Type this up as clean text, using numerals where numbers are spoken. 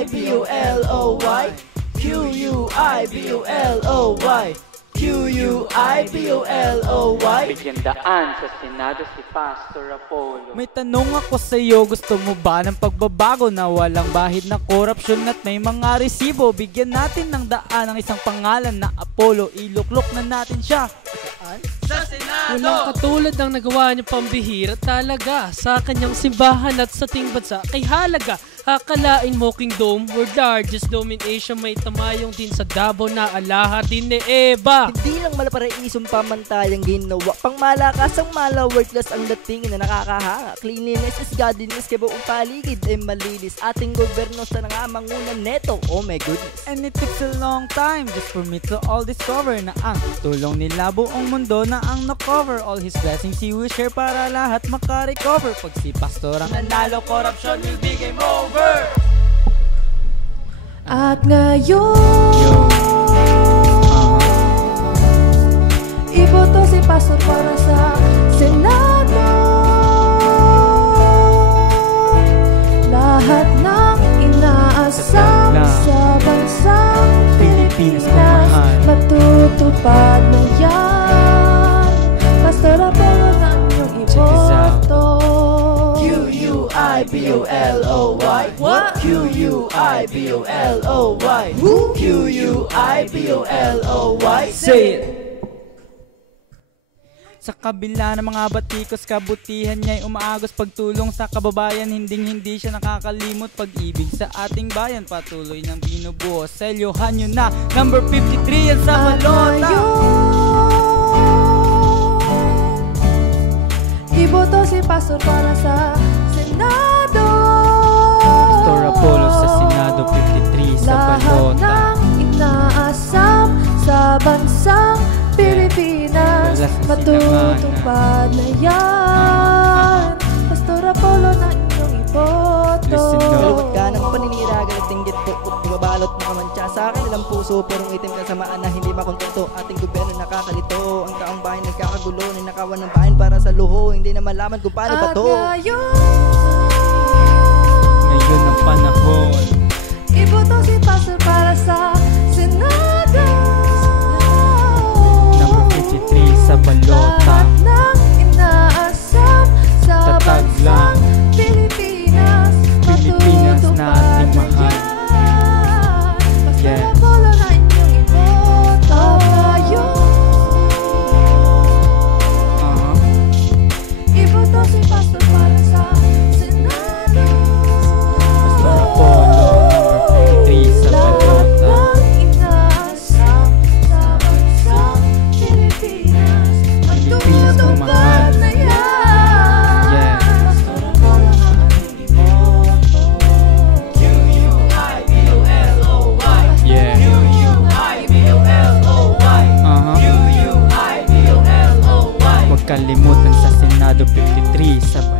Q-U-I-B-O-L-O-Y, Q-U-I-B-O-L-O-Y, Q-U-I-B-O-L-O-Y. Bigyan daan sa Senado si Pastor Apollo. May tanong ako sa'yo, gusto mo ba ng pagbabago na walang bahid na korupsyon at may mga resibo? Bigyan natin ng daan ang isang pangalan na Apollo, iluklok na natin siya sa Senado. Walang katulad ng nagawa niya pambihira talaga sa kanyang simbahan at sa ting bansa kay halaga. Akalain mo Kingdom, world largest dome in Asia, may tamayong din sa Davao na alaha din ni Eva. Hindi lang malaparaisong pamantayang ginawa, pang malakas ang worthless ang dating na nakakahanga. Cleanliness is godliness, kaya buong paligid ay malinis. Ating gobyerno sa nangamanguna neto, oh my goodness. And it takes a long time just for me to all discover na ang tulong nila buong mundo na ang na-cover. All his blessings he will share para lahat makarecover. Pag si Pastor ang nanalo, corruption will be game over. At ngayon iboto si Pastor para sa Senado. Lahat ng inaasam sa bansang Pilipinas matutupad na yan. Pastor Apollo na inyong iboto. Q-U-I-B-O-L-O-Y, Q-U-I-B-O-L-O-Y, Q-U-I-B-O-L-O-Y. Say it! Sa kabila ng mga batikos, kabutihan niya'y umaagos. Pagtulong sa kababayan, hindi siya nakakalimot. Pag-ibig sa ating bayan, patuloy ng binubuo. Selyohan nyo na, number 53 yan sa balota. Iboto si Pastor para sa Senado. Pastor Apollo sa Senado, 53 sa balota. Lahat ng inaasam sa bansang Pilipinas matutupad na yan. Pastor Apollo na inyong iboto. Maluwag ka ng paniniragan at tinggit po, ibabalot na kamantya sa akin ilang puso, pero itim kasamaan na hindi makontento. Ating gobyerno nakakalito, ang taong bayan nagkakagulo, ninakawan ng bayan para sa luho, hindi na malaman kung paano ba to. Ngayon ang panahon, iboto si Pastor para sa Senado. number 53 sa balota. Lahat ng inaasam sa bansang Pilipinas na ating mahal. Pastor Apollo na inyong iboto. Iboto si Pastor para sa Senado. Pastor Apollo, number 53 sa balota. Lahat ng inaasam sa bansang Pilipinas matutupad na yan. Pastor Apollo na inyong iboto. Q-U-I-B-O-L-O-Y, Yeah. Q-U-I-B-O-L-O-Y, Q-U-I-B-O-L-O-Y. Huwag kalimutan sa Senado, 53 sa balota.